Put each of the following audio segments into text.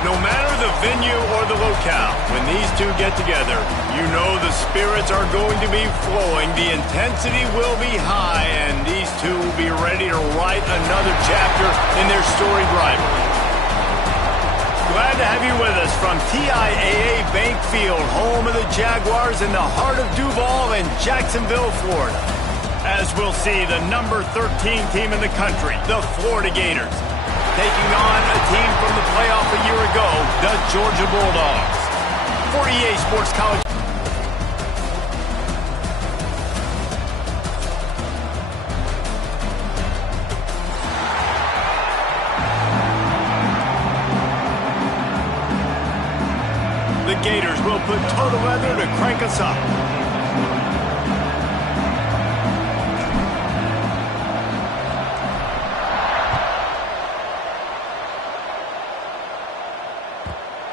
No matter the venue or the locale, when these two get together, you know the spirits are going to be flowing, the intensity will be high, and these two will be ready to write another chapter in their storied rivalry. Glad to have you with us from TIAA Bank Field, home of the Jaguars in the heart of Duval and Jacksonville, Florida. As we'll see, the number 13 team in the country, the Florida Gators, taking on a team from the playoff a year ago, the Georgia Bulldogs. For EA Sports College. The Gators will put total leather to crank us up.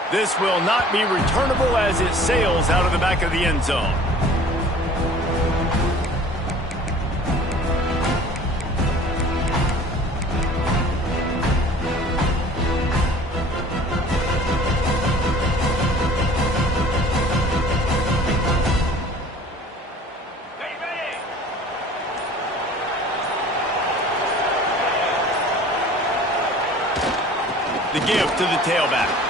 This will not be returnable as it sails out of the back of the end zone. The give to the tailback.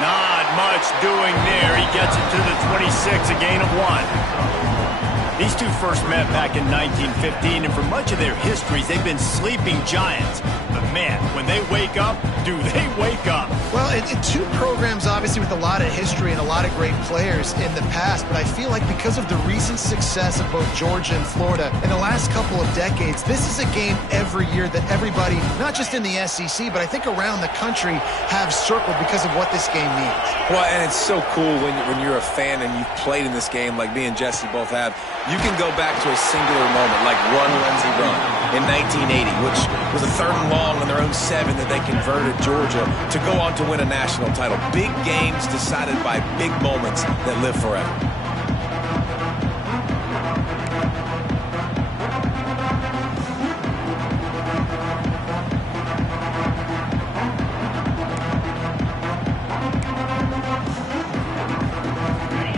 Not much doing there. He gets it to the 26, a gain of 1. These two first met back in 1915, and for much of their histories, they've been sleeping giants. But man, when they wake up, do they wake up? Well, two programs, obviously, with a lot of history and a lot of great players in the past, but I feel like because of the recent success of both Georgia and Florida in the last couple of decades, this is a game every year that everybody, not just in the SEC, but I think around the country, have circled because of what this game means. Well, and it's so cool when you're a fan and you've played in this game like me and Jesse both have. You can go back to a singular moment like Run, Lindsey, Run in 1980, which was a 3rd and long on their own 7 that they converted Georgia to go on to win a national title. Big games decided by big moments that live forever.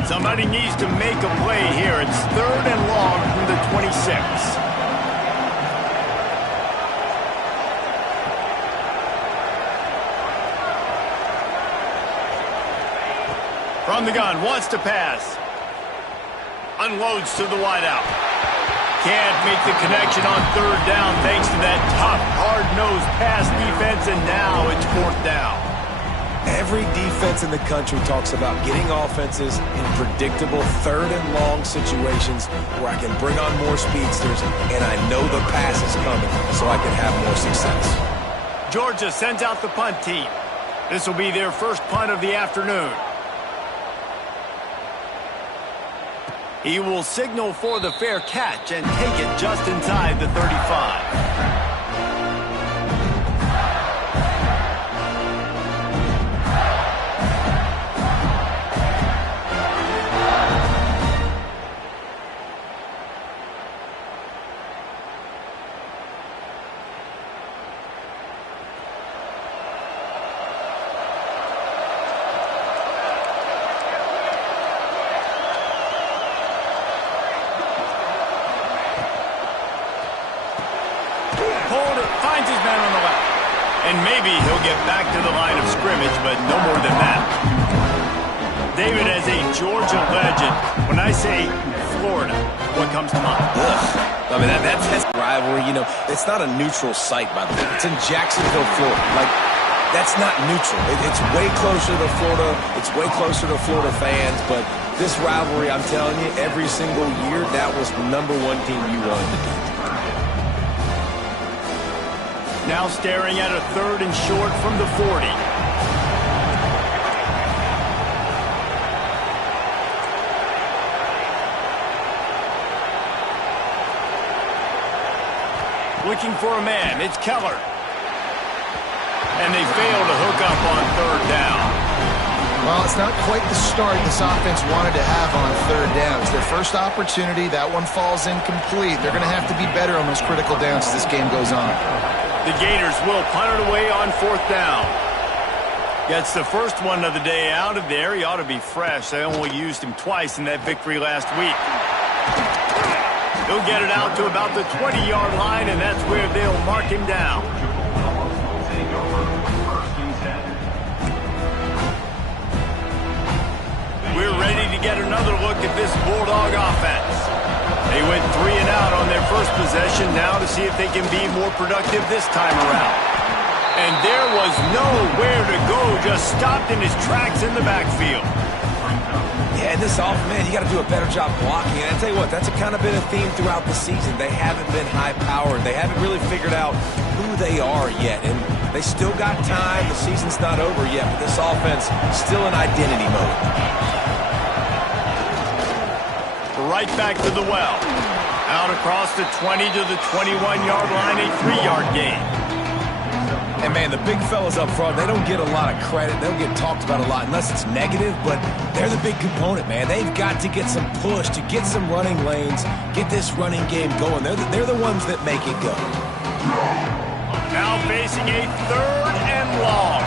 Somebody needs to make a play here. It's 3rd and long from the 26. From the gun, wants to pass. Unloads to the wideout. Can't make the connection on 3rd down thanks to that tough, hard-nosed pass defense, and now it's 4th down. Every defense in the country talks about getting offenses in predictable 3rd and long situations where I can bring on more speedsters and I know the pass is coming so I can have more success. Georgia sends out the punt team. This will be their first punt of the afternoon. He will signal for the fair catch and take it just inside the 35. And maybe he'll get back to the line of scrimmage, but no more than that. David, as a Georgia legend, when I say Florida, what comes to mind? Ugh. I mean, that's a rivalry. You know, it's not a neutral site, by the way. It's in Jacksonville, Florida. Like, that's not neutral. It's way closer to Florida. It's way closer to Florida fans. But this rivalry, I'm telling you, every single year, that was the #1 team you wanted to beat. Now staring at a 3rd and short from the 40. Looking for a man. It's Keller. And they fail to hook up on 3rd down. Well, it's not quite the start this offense wanted to have on 3rd down. It's their first opportunity. That one falls incomplete. They're going to have to be better on those critical downs as this game goes on. The Gators will punt it away on 4th down. Gets the first one of the day out of there. He ought to be fresh. They only used him twice in that victory last week. He'll get it out to about the 20-yard line, and that's where they'll mark him down. We're ready to get another look at this Bulldog offense. They went 3 and out on their first possession, now to see if they can be more productive this time around. And there was nowhere to go, just stopped in his tracks in the backfield. Yeah, and this offense, man, you got to do a better job blocking. And I tell you what, that's kind of been a theme throughout the season. They haven't been high-powered. They haven't really figured out who they are yet. And they still got time. The season's not over yet, but this offense still in identity mode. Right back to the well. Out across the 20 to the 21-yard line, a 3-yard gain. And, man, the big fellas up front, they don't get a lot of credit. They don't get talked about a lot unless it's negative, but they're the big component, man. They've got to get some push, to get some running lanes, get this running game going. They're the ones that make it go. Now facing a 3rd and long.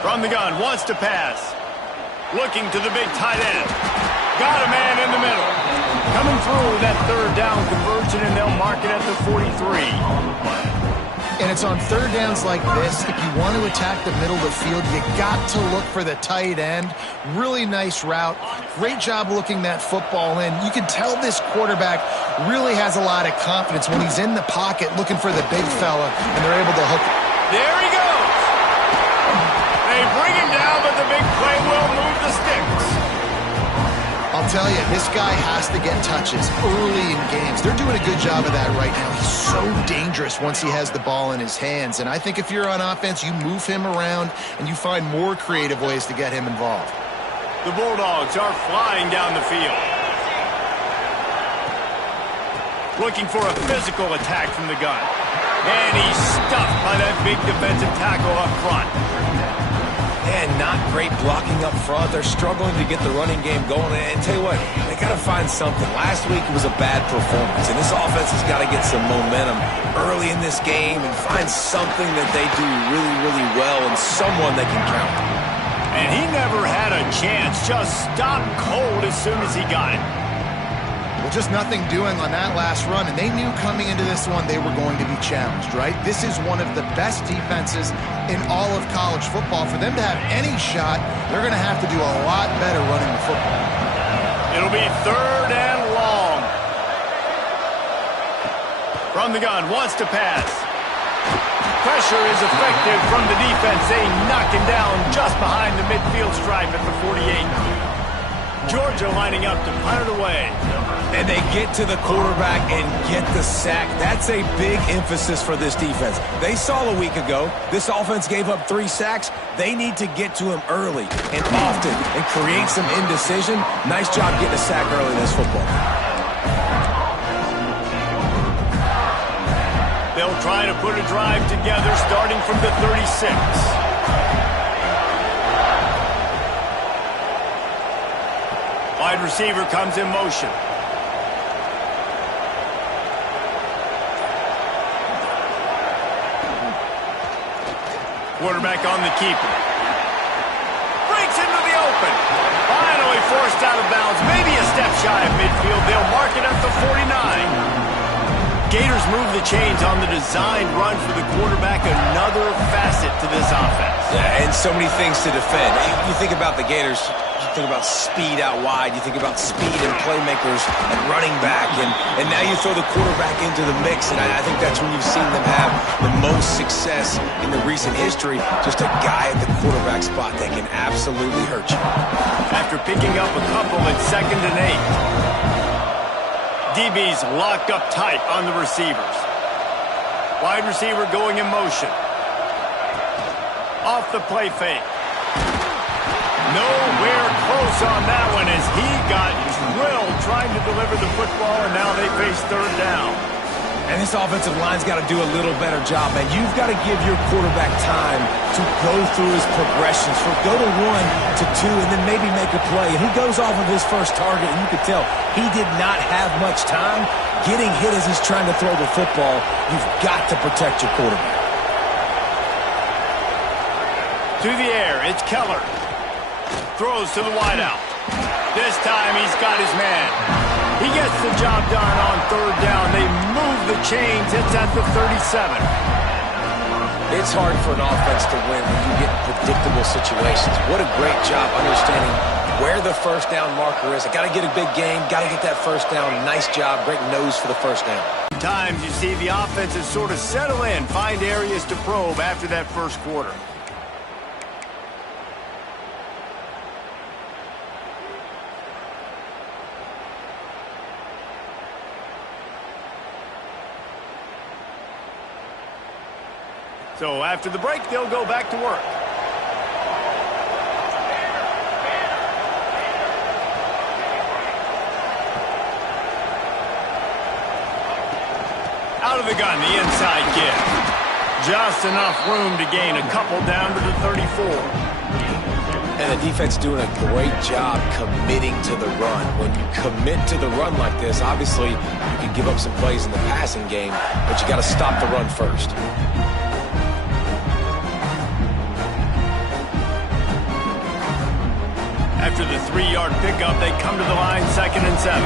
From the gun, wants to pass. Looking to the big tight end. Got a man in the middle. Coming through that 3rd down conversion, and they'll mark it at the 43. And it's on 3rd downs like this. If you want to attack the middle of the field, you got to look for the tight end. Really nice route. Great job looking that football in. You can tell this quarterback really has a lot of confidence when he's in the pocket looking for the big fella, and they're able to hook it. There he goes. They bring him down, but the big play will move the sticks. I'll tell you, this guy has to get touches early in games. They're doing a good job of that right now. He's so dangerous once he has the ball in his hands. And I think if you're on offense, you move him around and you find more creative ways to get him involved. The Bulldogs are flying down the field. Looking for a physical attack from the gun. And he's stuffed by that big defensive tackle up front. And not great blocking up front. They're struggling to get the running game going. And tell you what, they got to find something. Last week it was a bad performance, and this offense has got to get some momentum early in this game and find something that they do really, really well and someone they can count on. And he never had a chance. Just stopped cold as soon as he got it. Well, just nothing doing on that last run, and they knew coming into this one they were going to be challenged, right? This is one of the best defenses in all of college football. For them to have any shot, they're going to have to do a lot better running the football. It'll be 3rd and long. From the gun, wants to pass. Pressure is effective from the defense. They knock him down just behind the midfield stripe at the 48. Georgia lining up to punt it away. And they get to the quarterback and get the sack. That's a big emphasis for this defense. They saw a week ago, this offense gave up 3 sacks. They need to get to him early and often and create some indecision. Nice job getting a sack early in this football. They'll try to put a drive together starting from the 36. Wide receiver comes in motion. Quarterback on the keeper. Breaks into the open. Finally forced out of bounds. Maybe a step shy of midfield. They'll mark it at the 49. Gators move the chains on the designed run for the quarterback, another facet to this offense. Yeah, and so many things to defend. You think about the Gators, you think about speed out wide, you think about speed and playmakers and running back, and now you throw the quarterback into the mix, and I think that's when you've seen them have the most success in the recent history. Just a guy at the quarterback spot that can absolutely hurt you. After picking up a couple at 2nd and 8. DB's locked up tight on the receivers. Wide receiver going in motion. Off the play fake. Nowhere close on that one as he got drilled trying to deliver the football, and now they face 3rd down. And this offensive line's got to do a little better job, man. You've got to give your quarterback time to go through his progressions. From go to 1 to 2 and then maybe make a play. And he goes off of his first target, and you could tell he did not have much time getting hit as he's trying to throw the football. You've got to protect your quarterback. To the air, it's Keller. Throws to the wideout. This time he's got his man. He gets the job done on 3rd down. They move the chains. It's at the 37. It's hard for an offense to win when you get predictable situations. What a great job understanding where the 1st down marker is. I got to get a big game. Got to get that 1st down. Nice job. Great nose for the 1st down. Sometimes you see the offenses sort of settle in, find areas to probe after that first quarter. So after the break, they'll go back to work. Out of the gun, the inside give. Just enough room to gain a couple down to the 34. And the defense doing a great job committing to the run. When you commit to the run like this, obviously you can give up some plays in the passing game, but you got to stop the run first. After the 3-yard pickup, they come to the line 2nd and 7.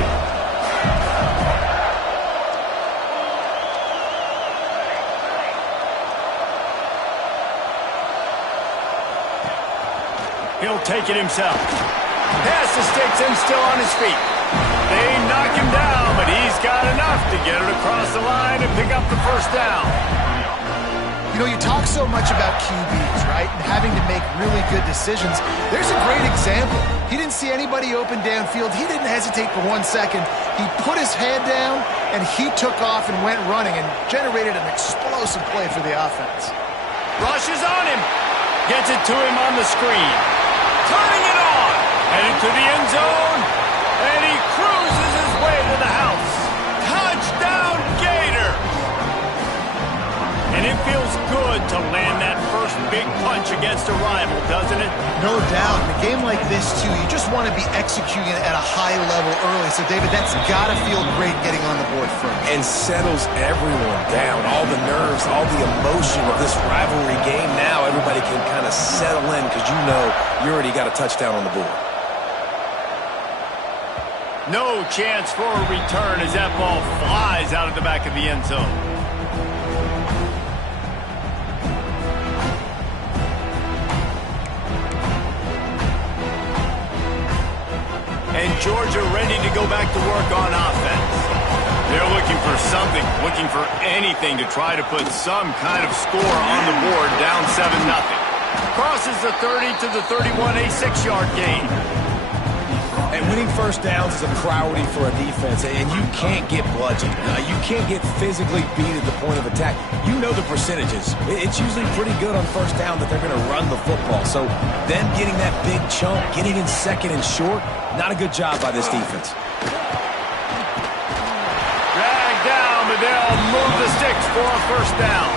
He'll take it himself. Pass to Stetson, still on his feet. They knock him down, but he's got enough to get it across the line and pick up the 1st down. You know, you talk so much about QBs, right, and having to make really good decisions. There's a great example. He didn't see anybody open downfield. He didn't hesitate for 1 second. He put his head down, and he took off and went running and generated an explosive play for the offense. Rushes on him. Gets it to him on the screen. Turning it on. Headed to the end zone. And he cruises his way to the house. Touchdown, Gator! And it feels good to land that first big punch against a rival, doesn't it? No doubt. In a game like this, too, you just want to be executing it at a high level early. So, David, that's got to feel great getting on the board first. And settles everyone down. All the nerves, all the emotion of this rivalry game. Now everybody can kind of settle in because you know you already got a touchdown on the board. No chance for a return as that ball flies out of the back of the end zone. And Georgia ready to go back to work on offense. They're looking for something, looking for anything to try to put some kind of score on the board, down 7-0. Crosses the 30 to the 31, a 6-yard gain. And winning 1st downs is a priority for a defense, and you can't get bludgeoned. You can't get physically beat at the point of attack. You know the percentages. It's usually pretty good on 1st down that they're going to run the football. So them getting that big chunk, getting in 2nd and short, not a good job by this defense. Dragged down, but they'll move the sticks for a 1st down.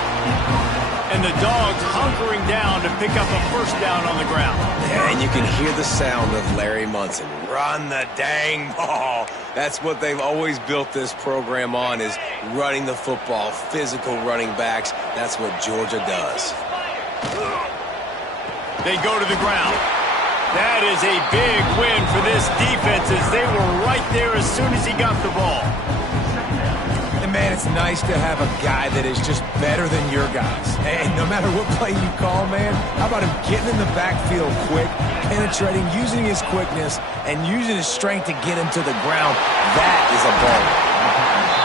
And the Dogs hunkering down to pick up a 1st down on the ground. And you can hear the sound of Larry Munson. Run the dang ball. That's what they've always built this program on, is running the football, physical running backs. That's what Georgia does. They go to the ground. That is a big win for this defense as they were right there as soon as he got the ball. And man, it's nice to have a guy that is just better than your guys. And no matter what play you call, man, how about him getting in the backfield quick, penetrating, using his quickness, and using his strength to get him to the ground? That is a ball.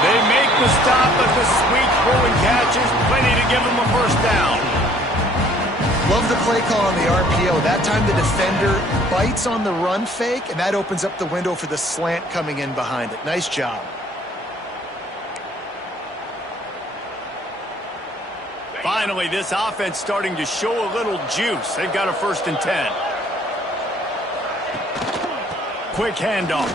They make the stop, but the sweet throwing catch is plenty to give them a first down. Love the play call on the RPO. That time the defender bites on the run fake, and that opens up the window for the slant coming in behind it. Nice job. Finally, this offense starting to show a little juice. They've got a 1st and 10. Quick handoff.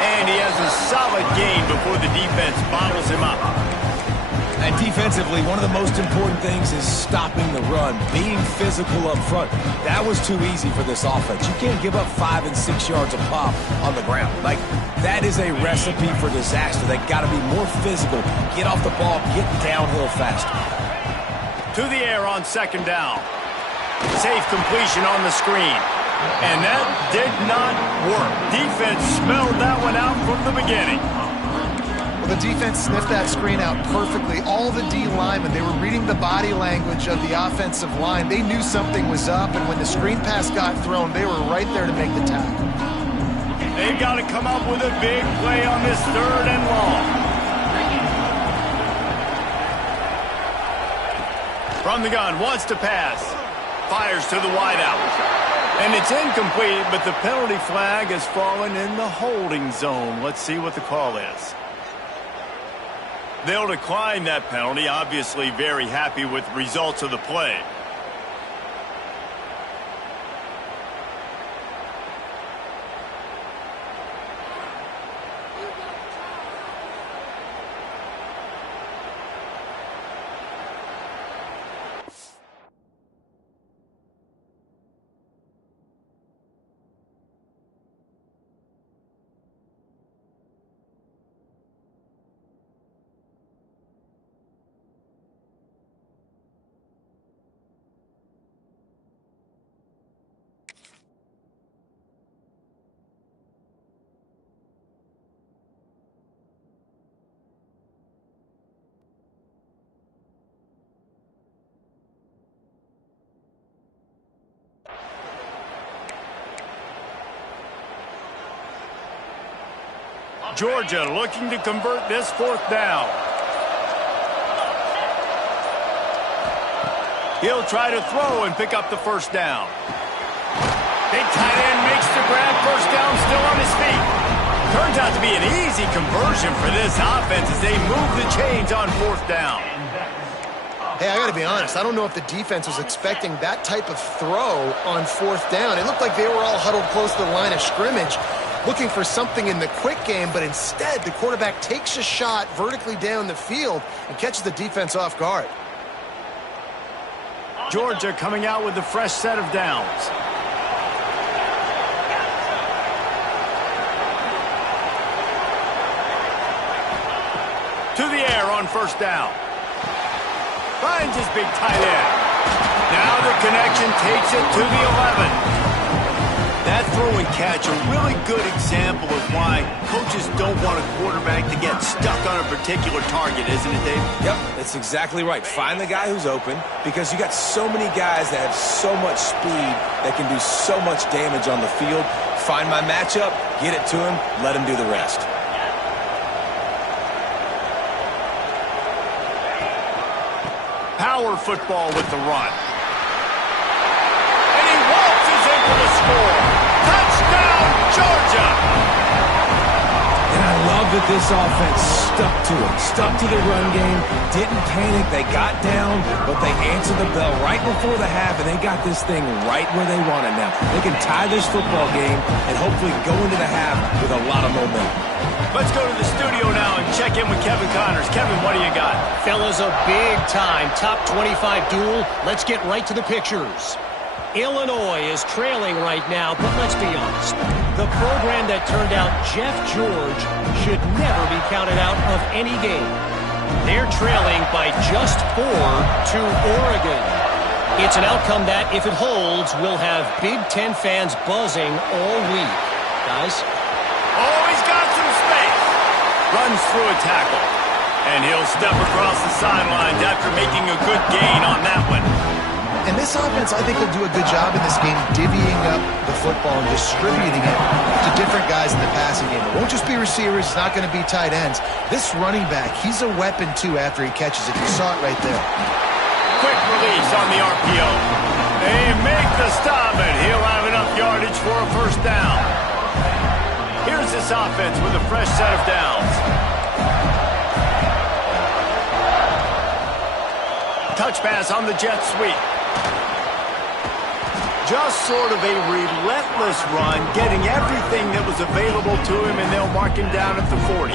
And he has a solid gain before the defense bottles him up. And defensively, one of the most important things is stopping the run, being physical up front. That was too easy for this offense. You can't give up 5 and 6 yards a pop on the ground. Like, that is a recipe for disaster. They got to be more physical, get off the ball, get downhill faster. To the air on 2nd down. Safe completion on the screen. And that did not work. Defense smelled that one out from the beginning. Well, the defense sniffed that screen out perfectly. All the D linemen, they were reading the body language of the offensive line. They knew something was up, and when the screen pass got thrown, they were right there to make the tackle. They've got to come up with a big play on this 3rd and long. From the gun, wants to pass. Fires to the wideout. And it's incomplete, but the penalty flag has fallen in the holding zone. Let's see what the call is. They'll decline that penalty, obviously very happy with the results of the play. Georgia looking to convert this 4th down. He'll try to throw and pick up the 1st down. Big tight end makes the grab, 1st down, still on his feet. Turns out to be an easy conversion for this offense as they move the chains on 4th down. Hey, I got to be honest. I don't know if the defense was expecting that type of throw on 4th down. It looked like they were all huddled close to the line of scrimmage, looking for something in the quick game, but instead the quarterback takes a shot vertically down the field and catches the defense off guard. Georgia coming out with a fresh set of downs. To the air on 1st down. Finds his big tight end. Now the connection takes it to the 11. That throw and catch, a really good example of why coaches don't want a quarterback to get stuck on a particular target, isn't it, Dave? Yep, that's exactly right. Find the guy who's open, because you got so many guys that have so much speed that can do so much damage on the field. Find my matchup, get it to him, let him do the rest. Power football with the run. And he waltzes in for the score. Touchdown, Georgia! And I love that this offense stuck to it, stuck to the run game, didn't panic. They got down, but they answered the bell right before the half, and they got this thing right where they want it now. They can tie this football game and hopefully go into the half with a lot of momentum. Let's go to the studio now and check in with Kevin Connors. Kevin, what do you got? Fellas, a big-time top 25 duel. Let's get right to the pictures. Illinois is trailing right now, but let's be honest. The program that turned out Jeff George should never be counted out of any game. They're trailing by just 4 to Oregon. It's an outcome that, if it holds, will have Big Ten fans buzzing all week. Guys? Oh, he's got some space. Runs through a tackle. And he'll step across the sidelines after making a good gain on that one. And this offense, I think, will do a good job in this game divvying up the football and distributing it to different guys in the passing game. It won't just be receivers. It's not going to be tight ends. This running back, he's a weapon, too, after he catches it. You saw it right there. Quick release on the RPO. They make the stop, and he'll have enough yardage for a first down. Here's this offense with a fresh set of downs. Touch pass on the jet sweep. Just sort of a relentless run, getting everything that was available to him, and they'll mark him down at the 40.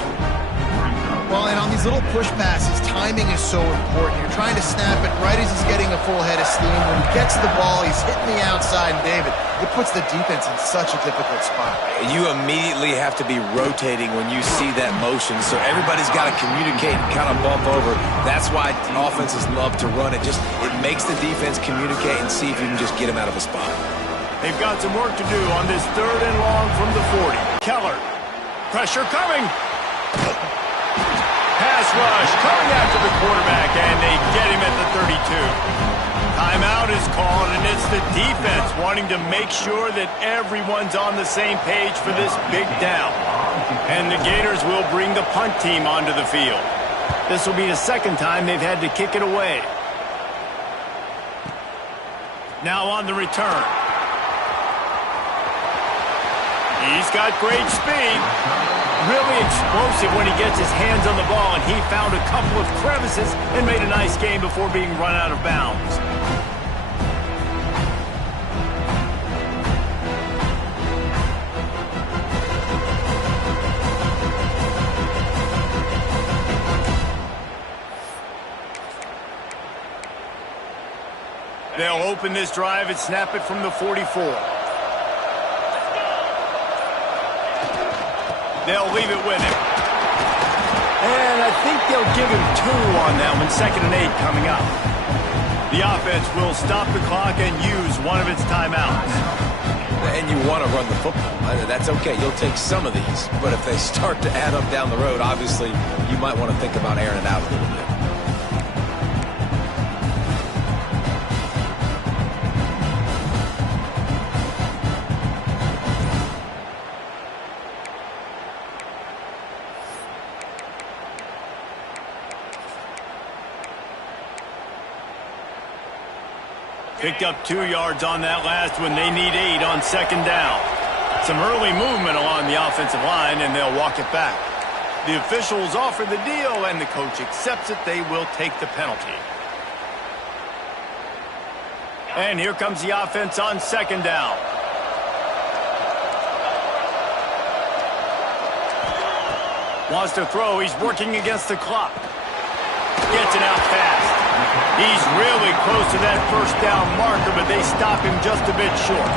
Well, and on these little push passes, timing is so important. You're trying to snap it right as he's getting a full head of steam. When he gets the ball, he's hitting the outside, and David, it puts the defense in such a difficult spot. You immediately have to be rotating when you see that motion, so everybody's got to communicate and kind of bump over. That's why offenses love to run it. It makes the defense communicate and see if you can just get him out of a spot. They've got some work to do on this 3rd and long from the 40. Keller, pressure coming. Pass rush coming after the quarterback, and they get him at the 32. Timeout is called, and it's the defense wanting to make sure that everyone's on the same page for this big down. And the Gators will bring the punt team onto the field. This will be the second time they've had to kick it away. Now on the return. He's got great speed. Really explosive when he gets his hands on the ball, and he found a couple of crevices and made a nice game before being run out of bounds. They'll open this drive and snap it from the 44. They'll leave it with him. And I think they'll give him 2 on that one, 2nd and 8 coming up. The offense will stop the clock and use one of its timeouts. And you want to run the football. That's okay. You'll take some of these. But if they start to add up down the road, obviously, you might want to think about airing it out a little bit. Picked up 2 yards on that last one. They need 8 on 2nd down. Some early movement along the offensive line, and they'll walk it back. The officials offer the deal, and the coach accepts it. They will take the penalty. And here comes the offense on 2nd down. Wants to throw. He's working against the clock. Gets it out fast. He's really close to that first down marker, but they stop him just a bit short.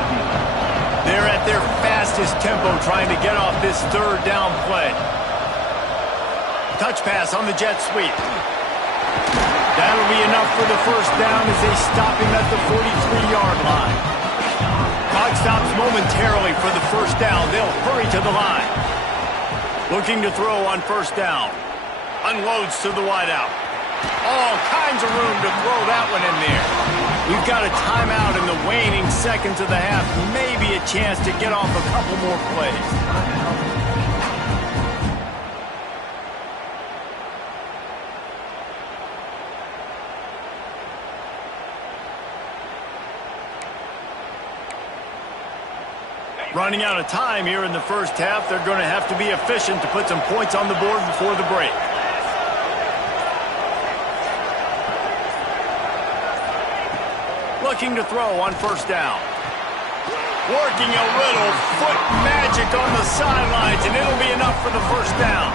They're at their fastest tempo trying to get off this 3rd down play. Touch pass on the jet sweep. That'll be enough for the first down as they stop him at the 43-yard line. Clock stops momentarily for the first down. They'll hurry to the line. Looking to throw on 1st down. Unloads to the wideout. All kinds of room to throw that one in there. We've got a timeout in the waning seconds of the half. Maybe a chance to get off a couple more plays. Running out of time here in the first half. They're going to have to be efficient to put some points on the board before the break. Looking to throw on 1st down. Working a little foot magic on the sidelines, and it'll be enough for the first down.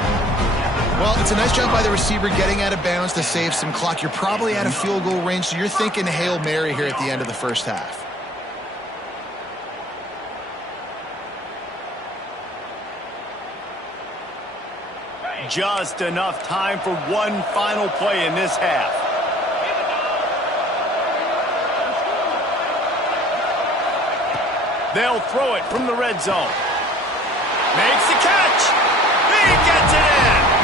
Well, it's a nice job by the receiver getting out of bounds to save some clock. You're probably out of field goal range, so you're thinking Hail Mary here at the end of the first half. Just enough time for one final play in this half. They'll throw it from the red zone. Makes the catch. He gets it in.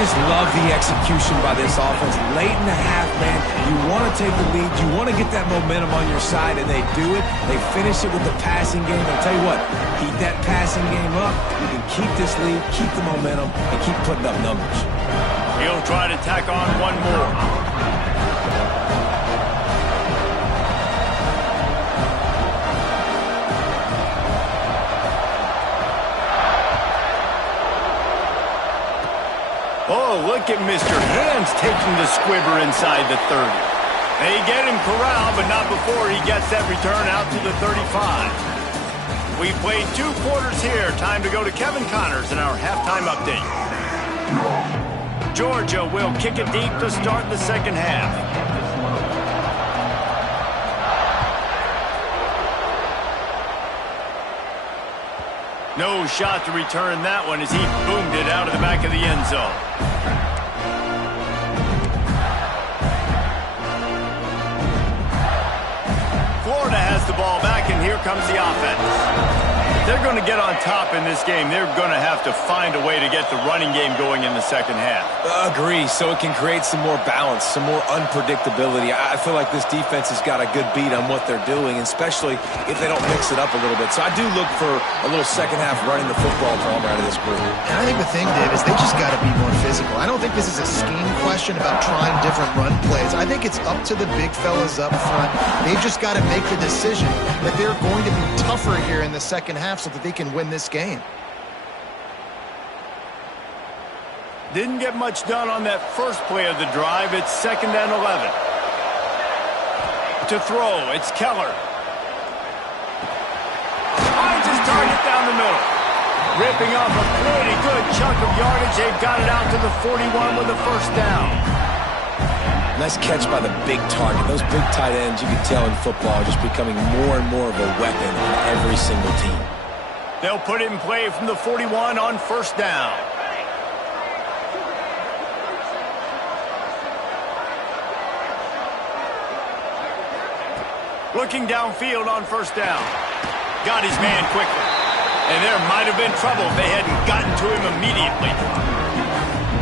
just love the execution by this offense. Late in the half, man, you want to take the lead. You want to get that momentum on your side, and they do it. They finish it with the passing game. I'll tell you what, keep that passing game up. You can keep this lead, keep the momentum, and keep putting up numbers. He'll try to tack on one more. Oh, look at Mr. Hands taking the squibber inside the 30. They get him corralled, but not before he gets that return out to the 35. We played 2 quarters here. Time to go to Kevin Connors in our halftime update. Georgia will kick it deep to start the second half. No shot to return that one as he boomed it out of the back of the end zone. Florida has the ball back, and here comes the offense. They're going to get on top in this game. They're going to have to find a way to get the running game going in the second half. Agree, so it can create some more balance, some more unpredictability. I feel like this defense has got a good beat on what they're doing, especially if they don't mix it up a little bit. So I do look for a little second half running the football problem out of this group. And I think the thing, Dave, is they just got to be more physical. I don't think this is a scheme question about trying different run plays. I think it's up to the big fellas up front. They've just got to make the decision that they're going to be tougher here in the second half so that they can win this game. Didn't get much done on that first play of the drive. It's 2nd and 11. To throw, it's Keller. Finds his target down the middle. Ripping off a pretty good chunk of yardage. They've got it out to the 41 with a first down. Nice catch by the big target. Those big tight ends, you can tell in football, are just becoming more and more of a weapon in every single team. They'll put it in play from the 41 on first down. Looking downfield on first down. Got his man quickly. And there might have been trouble if they hadn't gotten to him immediately.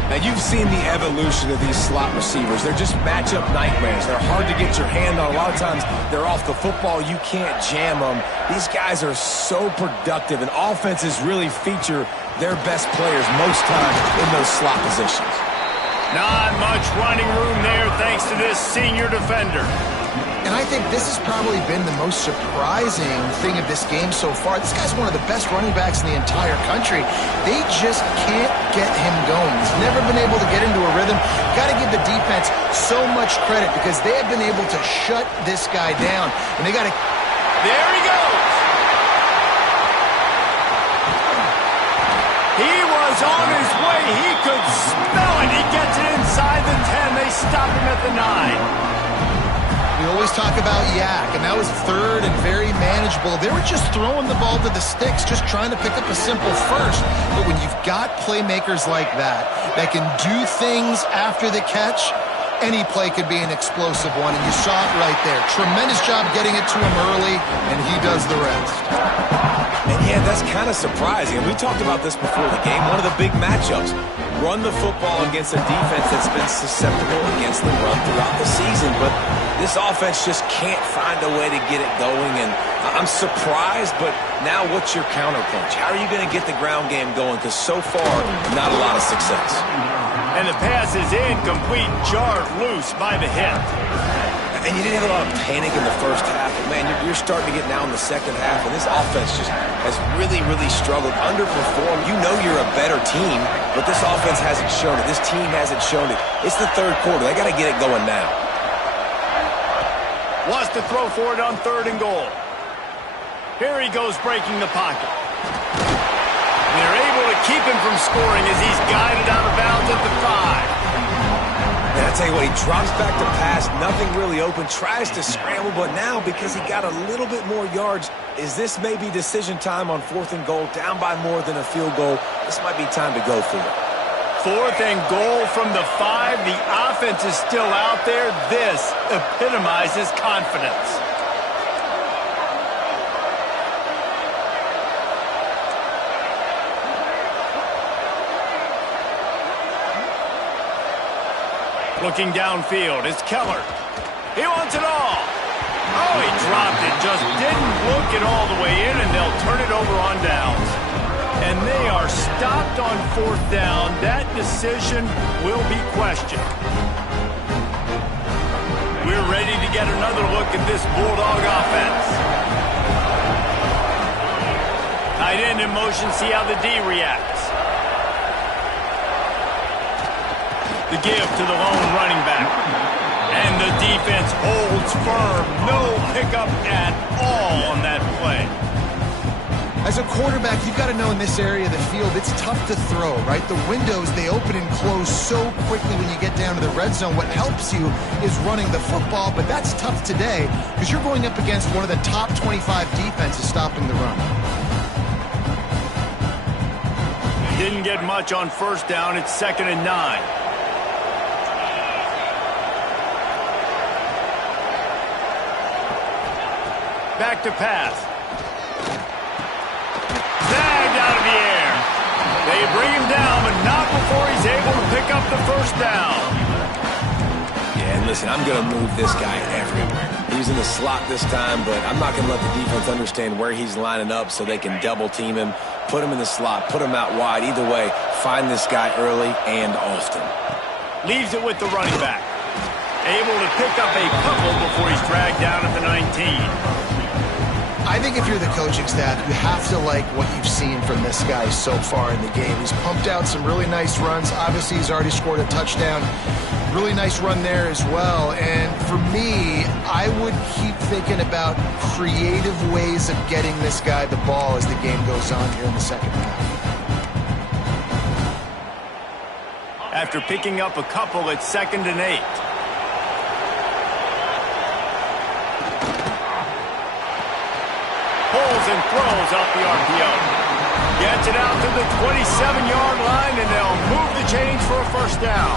Now, you've seen the evolution of these slot receivers. They're just matchup nightmares. They're hard to get your hand on. A lot of times, they're off the football. You can't jam them. These guys are so productive, and offenses really feature their best players most times in those slot positions. Not much running room there thanks to this senior defender. And I think this has probably been the most surprising thing of this game so far. This guy's one of the best running backs in the entire country. They just can't get him going. He's never been able to get into a rhythm. Got to give the defense so much credit because they have been able to shut this guy down. And they got to... There he goes! He was on his way. He could smell it. He gets it inside the 10. They stop him at the 9. We always talk about Yak, and that was third and very manageable. They were just throwing the ball to the sticks, just trying to pick up a simple first. But when you've got playmakers like that can do things after the catch, any play could be an explosive one, and you saw it right there. Tremendous job getting it to him early, and he does the rest. And yeah, that's kind of surprising. And we talked about this before the game. One of the big matchups. Run the football against a defense that's been susceptible against the run throughout the season. But this offense just can't find a way to get it going. And I'm surprised, but now what's your counterpunch? How are you going to get the ground game going? Because so far, not a lot of success. And the pass is incomplete, jarred loose by the hip. And you didn't have a lot of panic in the first half. But, man, you're starting to get now in the second half, and this offense just has really, really struggled, underperformed. You know you're a better team, but this offense hasn't shown it. This team hasn't shown it. It's the third quarter. They got to get it going now. Wants to throw for it on 3rd and goal. Here he goes breaking the pocket. They're able to keep him from scoring as he's guided out of bounds at the 5. And I tell you what, he drops back to pass, nothing really open, tries to scramble, but now because he got a little bit more yards, is this maybe decision time on 4th and goal, down by more than a field goal? This might be time to go for it. 4th and goal from the 5. The offense is still out there. This epitomizes confidence. Looking downfield, it's Keller. He wants it all. Oh, he dropped it. Just didn't look it all the way in, and they'll turn it over on downs. And they are stopped on 4th down. That decision will be questioned. We're ready to get another look at this Bulldog offense. Tight end in motion, see how the D reacts. The give to the lone running back. And the defense holds firm. No pickup at all on that play. As a quarterback, you've got to know in this area of the field, it's tough to throw, right? The windows, they open and close so quickly when you get down to the red zone. What helps you is running the football, but that's tough today because you're going up against one of the top 25 defenses stopping the run. Didn't get much on 1st down. It's 2nd and 9. Back to pass. Snagged out of the air. They bring him down, but not before he's able to pick up the 1st down. Yeah, and listen, I'm going to move this guy everywhere. He's in the slot this time, but I'm not going to let the defense understand where he's lining up so they can double team him, put him in the slot, put him out wide. Either way, find this guy early and often. Leaves it with the running back. Able to pick up a couple before he's dragged down at the 19. I think if you're the coaching staff, you have to like what you've seen from this guy so far in the game. He's pumped out some really nice runs. Obviously, he's already scored a touchdown. Really nice run there as well. And for me, I would keep thinking about creative ways of getting this guy the ball as the game goes on here in the second half. After picking up a couple, it's 2nd and 8. Pulls and throws off the RPO. Gets it out to the 27-yard line, and they'll move the chains for a 1st down.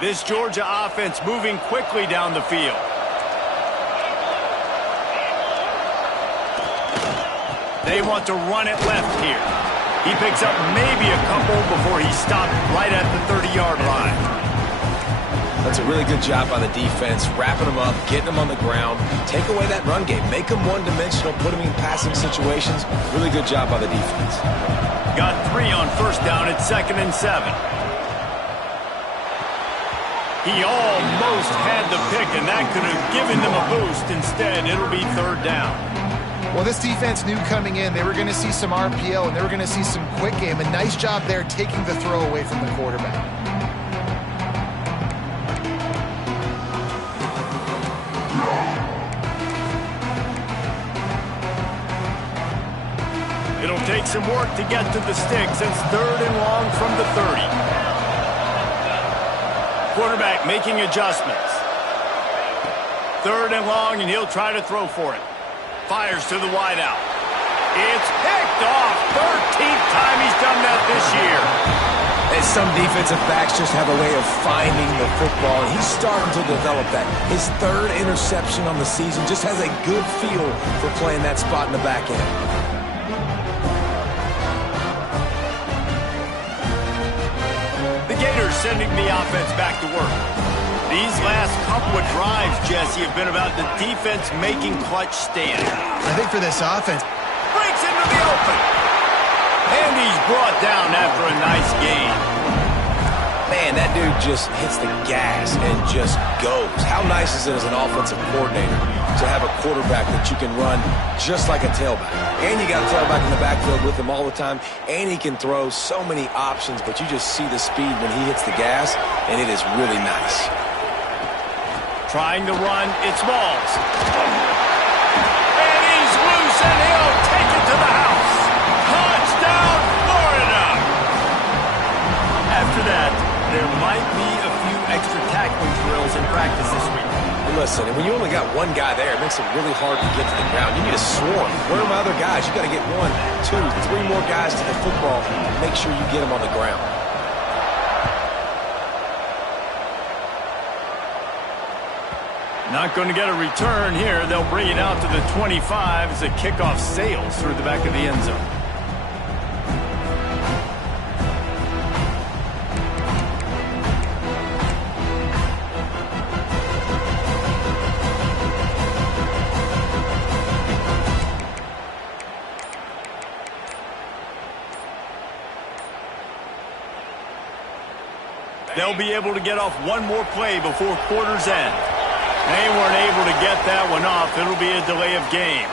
This Georgia offense moving quickly down the field. They want to run it left here. He picks up maybe a couple before he's stopped right at the 30-yard line. That's a really good job by the defense, wrapping them up, getting them on the ground, take away that run game, make them one-dimensional, put them in passing situations. Really good job by the defense. Got 3 on 1st down at 2nd and 7. He almost had the pick, and that could have given them a boost. Instead, it'll be 3rd down. Well, this defense knew coming in they were going to see some RPO and they were going to see some quick game. A nice job there taking the throw away from the quarterback. It'll take some work to get to the sticks. It's 3rd and long from the 30. Quarterback making adjustments. 3rd and long, and he'll try to throw for it. Fires to the wideout. It's picked off. 13th time he's done that this year. And some defensive backs just have a way of finding the football, and he's starting to develop that. His 3rd interception on the season, just has a good feel for playing that spot in the back end. The Gators sending the offense back to work. These last couple of drives, Jesse, have been about the defense making clutch stands. I think for this offense, Breaks into the open. And he's brought down after a nice gain. Man, that dude just hits the gas and just goes. How nice is it as an offensive coordinator to have a quarterback that you can run just like a tailback? And you got a tailback in the backfield with him all the time, and he can throw so many options, but you just see the speed when he hits the gas, and it is really nice. Trying to run, it's Balls. And he's loose, and he'll take it to the house. Touchdown, Florida! After that, there might be a few extra tackling drills in practice this week. Listen, and when you only got one guy there, it makes it really hard to get to the ground. You need a swarm. Where are my other guys? You got to get 1, 2, 3 more guys to the football. Make sure you get them on the ground. Not going to get a return here. They'll bring it out to the 25 as the kickoff sails through the back of the end zone. They'll be able to get off one more play before quarter's end. They weren't able to get that one off. It'll be a delay of game.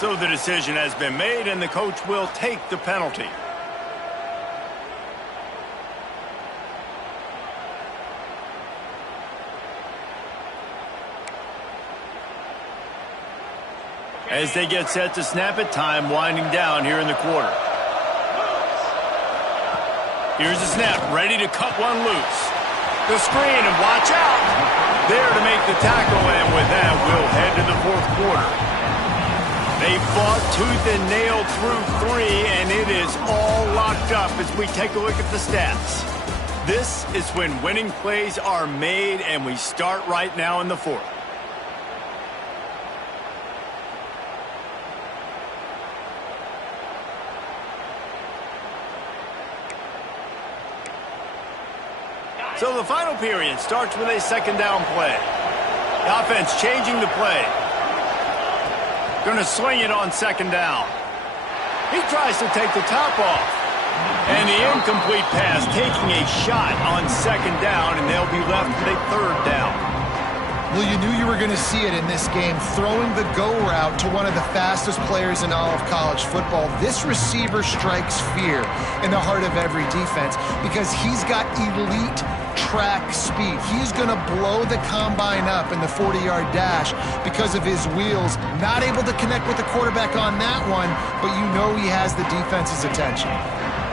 So the decision has been made, and the coach will take the penalty. As they get set to snap it, time winding down here in the quarter. Here's the snap, ready to cut one loose. The screen, and watch out. There to make the tackle, and with that, we'll head to the fourth quarter. They fought tooth and nail through 3, and it is all locked up as we take a look at the stats. This is when winning plays are made, and we start right now in the fourth. So the final period starts with a second down play. The offense changing the play. Going to swing it on second down. He tries to take the top off. And the incomplete pass taking a shot on second down, and they'll be left with a third down. Well, you knew you were going to see it in this game, throwing the go route to one of the fastest players in all of college football. This receiver strikes fear in the heart of every defense because he's got elite track speed. He's going to blow the combine up in the 40-yard dash because of his wheels. Not able to connect with the quarterback on that one, but you know he has the defense's attention.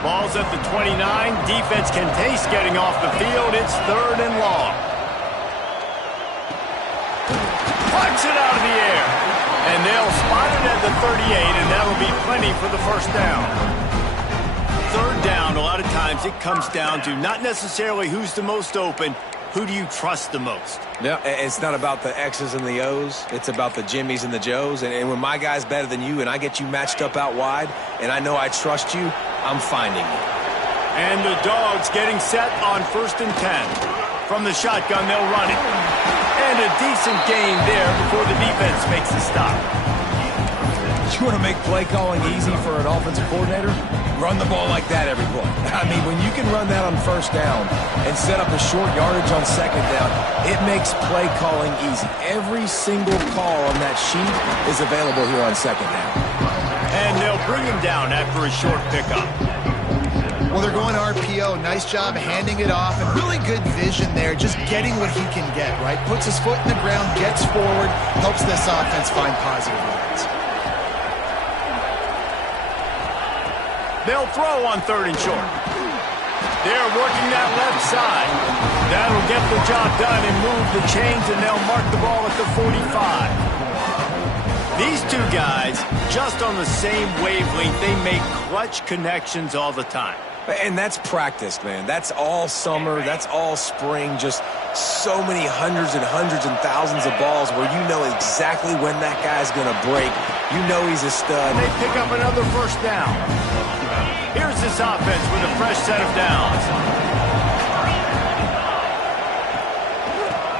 Ball's at the 29. Defense can taste getting off the field. It's third and long. Punch it out of the air. And they'll spot it at the 38, and that'll be plenty for the first down. Third down, a lot of times it comes down to not necessarily who's the most open, who do you trust the most? Yeah, it's not about the X's and the O's. It's about the Jimmys and the Joes. And when my guy's better than you and I get you matched up out wide and I know I trust you, I'm finding you. And the Dogs getting set on 1st and 10. From the shotgun, they'll run it. And a decent gain there before the defense makes the stop. You want to make play calling easy for an offensive coordinator? Run the ball like that every play. I mean, when you can run that on first down and set up a short yardage on second down, it makes play calling easy. Every single call on that sheet is available here on second down. And they'll bring him down after a short pickup. Well, they're going RPO. Nice job handing it off, and really good vision there, just getting what he can get, right? Puts his foot in the ground, gets forward, helps this offense find positive lines. They'll throw on 3rd and short. They're working that left side. That'll get the job done and move the chains, and they'll mark the ball at the 45. These two guys, just on the same wavelength, they make clutch connections all the time. And that's practice, man. That's all summer. That's all spring. Just so many hundreds and thousands of balls where you know exactly when that guy's going to break. You know he's a stud. They pick up another first down. Here's this offense with a fresh set of downs.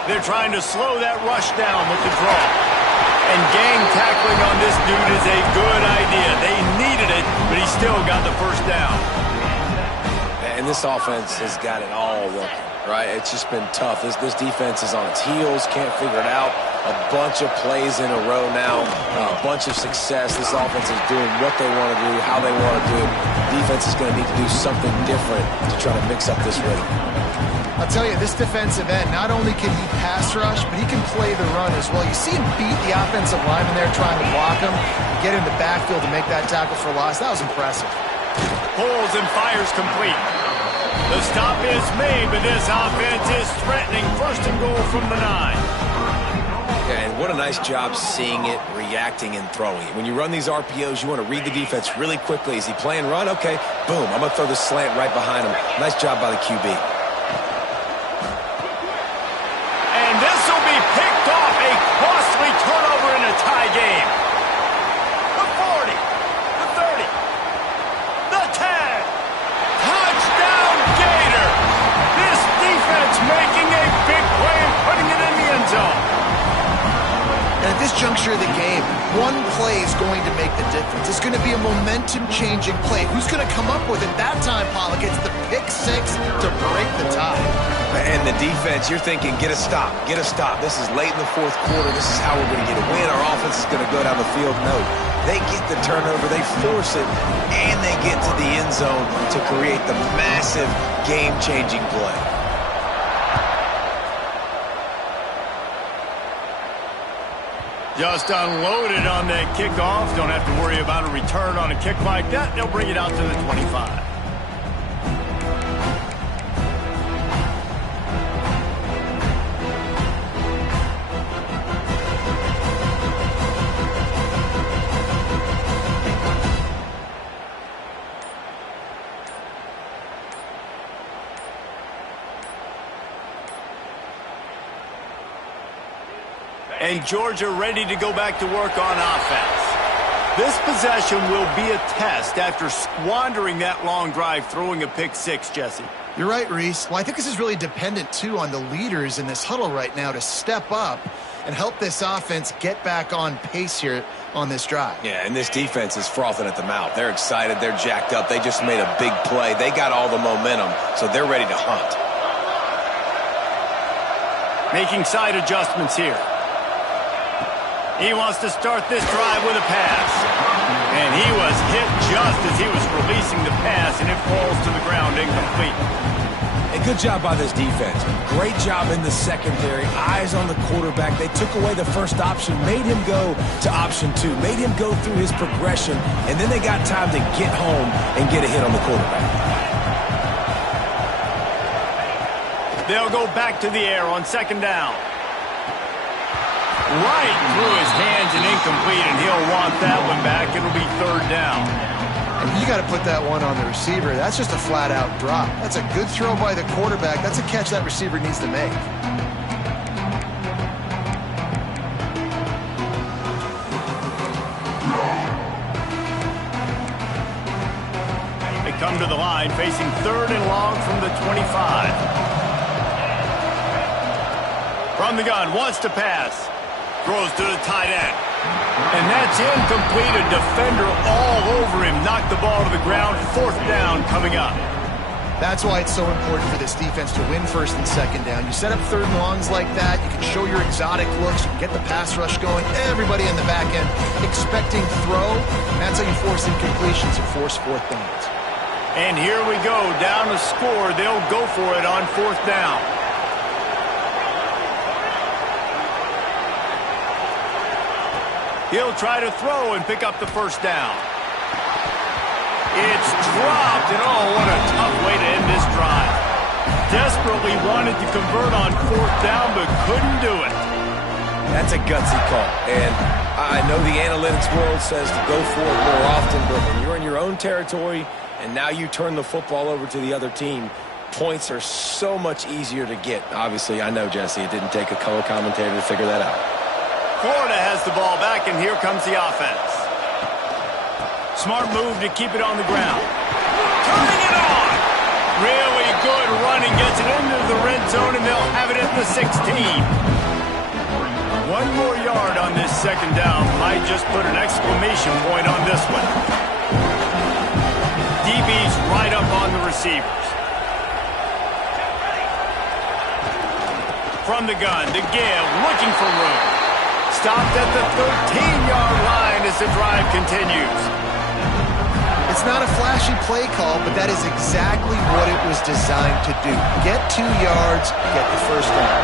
They're trying to slow that rush down with the draw. And gang tackling on this dude is a good idea. They needed it, but he still got the first down. And this offense has got it all working, right? It's just been tough. This defense is on its heels, can't figure it out. A bunch of plays in a row now, a bunch of success. This offense is doing what they want to do, how they want to do it. Defense is going to need to do something different to try to mix up this rhythm. I'll tell you, this defensive end, not only can he pass rush, but he can play the run as well. You see him beat the offensive lineman there trying to block him, get in the backfield to make that tackle for loss. That was impressive. Pulls and fires complete. The stop is made, but this offense is threatening 1st and goal from the 9. Yeah, and what a nice job seeing it, reacting, and throwing it. When you run these RPOs, you want to read the defense really quickly. Is he playing run? Okay, boom, I'm going to throw the slant right behind him. Nice job by the QB. And this will be picked off, a costly turnover in a tie game. The 40, the 30, the 10. Touchdown Gator. This defense making a big play and putting it in the end zone. And at this juncture of the game, one play is going to make the difference. It's going to be a momentum-changing play. Who's going to come up with it that time, Pollock? It's the pick 6 to break the tie. defense, you're thinking, get a stop, get a stop. This is late in the fourth quarter. This is how we're going to get a win. Our offense is going to go down the field. No, they get the turnover, they force it, and they get to the end zone to create the massive game-changing play. Just unloaded on that kickoff. Don't have to worry about a return on a kick like that. They'll bring it out to the 25. And Georgia ready to go back to work on offense. This possession will be a test after squandering that long drive, throwing a pick six, Jesse. You're right, Reese. Well, I think this is really dependent, too, on the leaders in this huddle right now to step up and help this offense get back on pace here on this drive. Yeah, and this defense is frothing at the mouth. They're excited. They're jacked up. They just made a big play. They got all the momentum, so they're ready to hunt. Making side adjustments here. He wants to start this drive with a pass. And he was hit just as he was releasing the pass, and it falls to the ground incomplete. A good job by this defense. Great job in the secondary. Eyes on the quarterback. They took away the first option, made him go to option two, made him go through his progression, and then they got time to get home and get a hit on the quarterback. They'll go back to the air on second down. Right through his hands and incomplete, and he'll want that one back. It'll be third down. And you got to put that one on the receiver. That's just a flat-out drop. That's a good throw by the quarterback. That's a catch that receiver needs to make. They come to the line, facing third and long from the 25. From the gun, wants to pass. Throws to the tight end. And that's incomplete. A defender all over him. Knocked the ball to the ground. Fourth down coming up. That's why it's so important for this defense to win first and second down. You set up third and longs like that. You can show your exotic looks. You can get the pass rush going. Everybody in the back end expecting throw. And that's how you force incompletions and force fourth downs. And here we go. Down to score. They'll go for it on fourth down. He'll try to throw and pick up the first down. It's dropped, and oh, what a tough way to end this drive. Desperately wanted to convert on fourth down, but couldn't do it. That's a gutsy call, and I know the analytics world says to go for it more often, but when you're in your own territory and now you turn the football over to the other team, points are so much easier to get. Obviously, I know, Jesse, it didn't take a color commentator to figure that out. Florida has the ball back, and here comes the offense. Smart move to keep it on the ground. Turning it on! Really good running, gets it into the red zone, and they'll have it at the 16. One more yard on this second down. Might just put an exclamation point on this one. DB's right up on the receivers. From the gun to give, looking for room. Stopped at the 13-yard line as the drive continues. It's not a flashy play call, but that is exactly what it was designed to do. Get 2 yards, get the first down.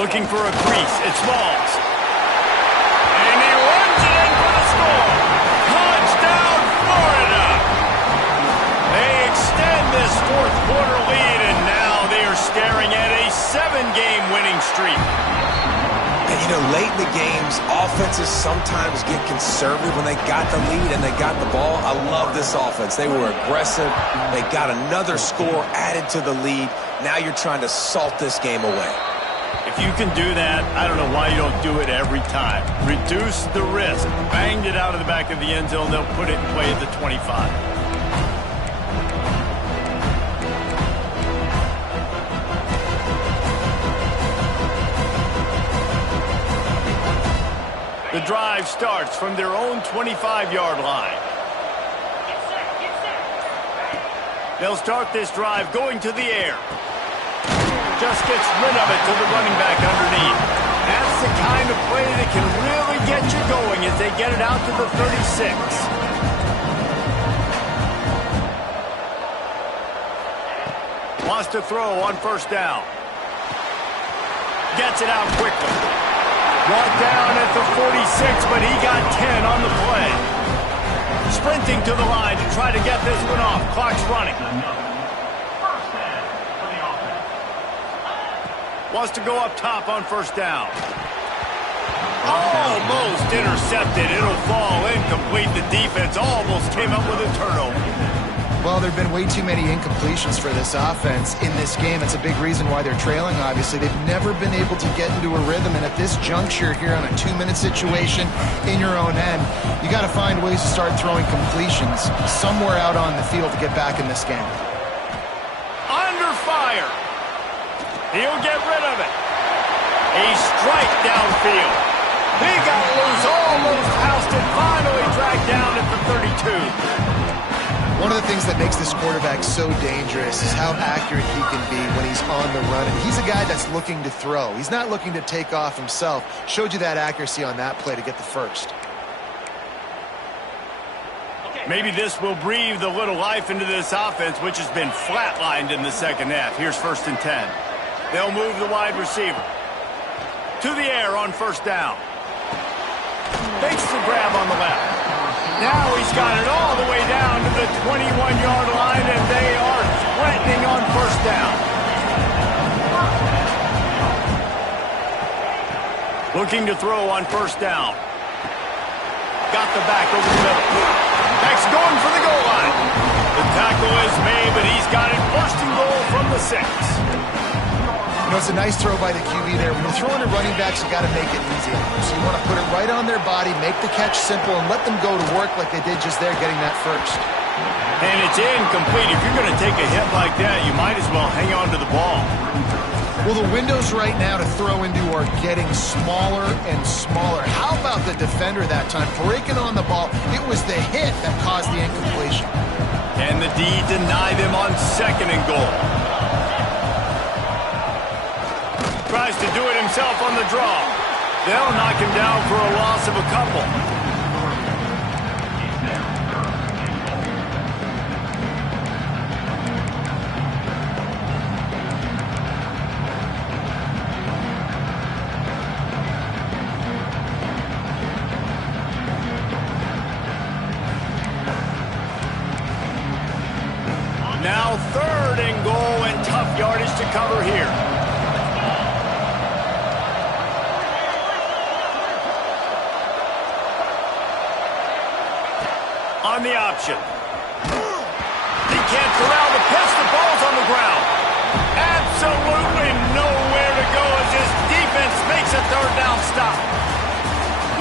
Looking for a crease. It's Smalls. And he runs it in for the score. Touchdown, Florida. They extend this fourth quarter lead, and now they are staring at a 7-game winning streak. And, you know, late in the games, offenses sometimes get conservative when they got the lead and they got the ball. I love this offense. They were aggressive. They got another score added to the lead. Now you're trying to salt this game away. If you can do that, I don't know why you don't do it every time. Reduce the risk. Banged it out of the back of the end zone. They'll put it in play at the 25. The drive starts from their own 25-yard line. They'll start this drive going to the air. Just gets rid of it to the running back underneath. That's the kind of play that can really get you going as they get it out to the 36. Wants to throw on first down. Gets it out quickly. Brought down at the 46, but he got 10 on the play. Sprinting to the line to try to get this one off. Clock's running. Wants to go up top on first down. Almost intercepted. It'll fall incomplete. The defense almost came up with a turnover. Well, there have been way too many incompletions for this offense in this game. It's a big reason why they're trailing, obviously. They've never been able to get into a rhythm, and at this juncture here on a 2-minute situation in your own end, you got to find ways to start throwing completions somewhere out on the field to get back in this game. Under fire. He'll get rid of it. A strike downfield. He got loose, almost housed it, finally dragged down at the 32. One of the things that makes this quarterback so dangerous is how accurate he can be when he's on the run. And he's a guy that's looking to throw. He's not looking to take off himself. Showed you that accuracy on that play to get the first. Maybe this will breathe a little life into this offense, which has been flatlined in the second half. Here's 1st and 10. They'll move the wide receiver. To the air on first down. Fakes the grab on the left. Now he's got it all the way down to the 21-yard line, and they are threatening on first down. Looking to throw on first down. Got the back over the middle. Back's going for the goal line. The tackle is made, but he's got it 1st and goal from the 6. You know, it's a nice throw by the QB there. When you're throwing to running backs, you got to make it easy. So you want to put it right on their body, make the catch simple, and let them go to work like they did just there, getting that first. And it's incomplete. If you're going to take a hit like that, you might as well hang on to the ball. Well, the windows right now to throw into are getting smaller and smaller. How about the defender that time breaking on the ball? It was the hit that caused the incompletion. And the D deny them on 2nd and goal. Tries to do it himself on the draw. They'll knock him down for a loss of a couple. Now 3rd and goal, and tough yardage to cover here. On the option. He can't corral the pitch. The ball's on the ground. Absolutely nowhere to go as his defense makes a 3rd down stop.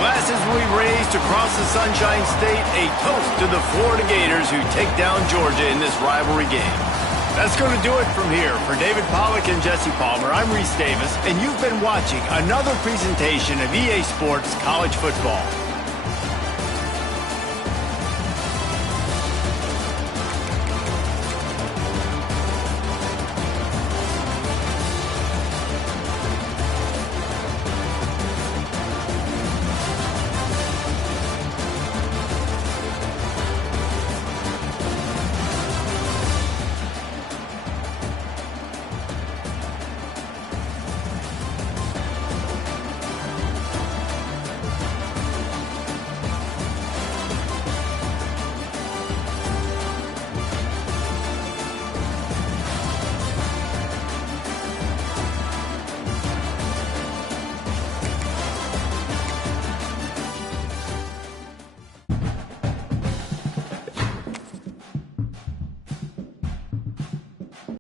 Glasses will be raised across the Sunshine State, a toast to the Florida Gators who take down Georgia in this rivalry game. That's going to do it from here. For David Pollack and Jesse Palmer, I'm Reese Davis, and you've been watching another presentation of EA Sports College Football.